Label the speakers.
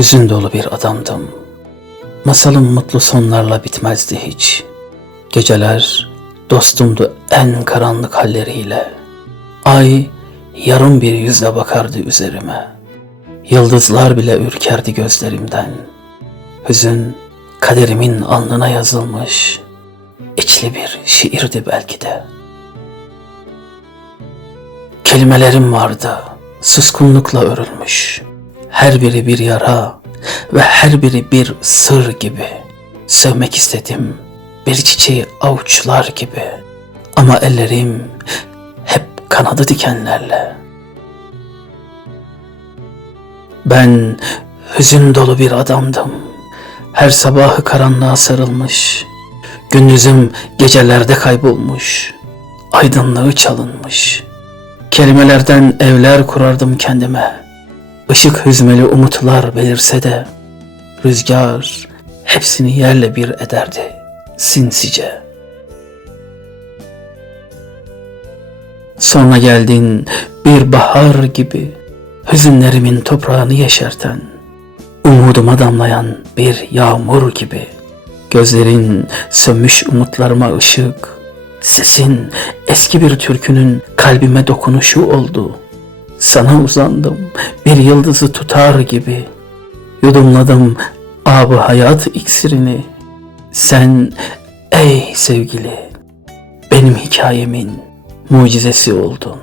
Speaker 1: Hüzün dolu bir adamdım. Masalım mutlu sonlarla bitmezdi hiç. Geceler dostumdu en karanlık halleriyle. Ay yarım bir yüzle bakardı üzerime. Yıldızlar bile ürkerdi gözlerimden. Hüzün kaderimin alnına yazılmış. içli bir şiirdi belki de. Kelimelerim vardı, suskunlukla örülmüş. Her biri bir yara ve her biri bir sır gibi. Sevmek istedim, bir çiçeği avuçlar gibi. Ama ellerim hep kanadı dikenlerle. Ben hüzün dolu bir adamdım. Her sabahı karanlığa sarılmış. Gündüzüm gecelerde kaybolmuş. Aydınlığı çalınmış. Kelimelerden evler kurardım kendime. Işık hüzmeli umutlar belirse de rüzgar hepsini yerle bir ederdi sinsice. Sonra geldin bir bahar gibi hüzünlerimin toprağını yeşerten, umuduma damlayan bir yağmur gibi. Gözlerin sönmüş umutlarıma ışık, sesin eski bir türkünün kalbime dokunuşu oldu. Sana uzandım bir yıldızı tutar gibi. Yudumladım abı hayat iksirini. Sen ey sevgili benim hikayemin mucizesi oldun.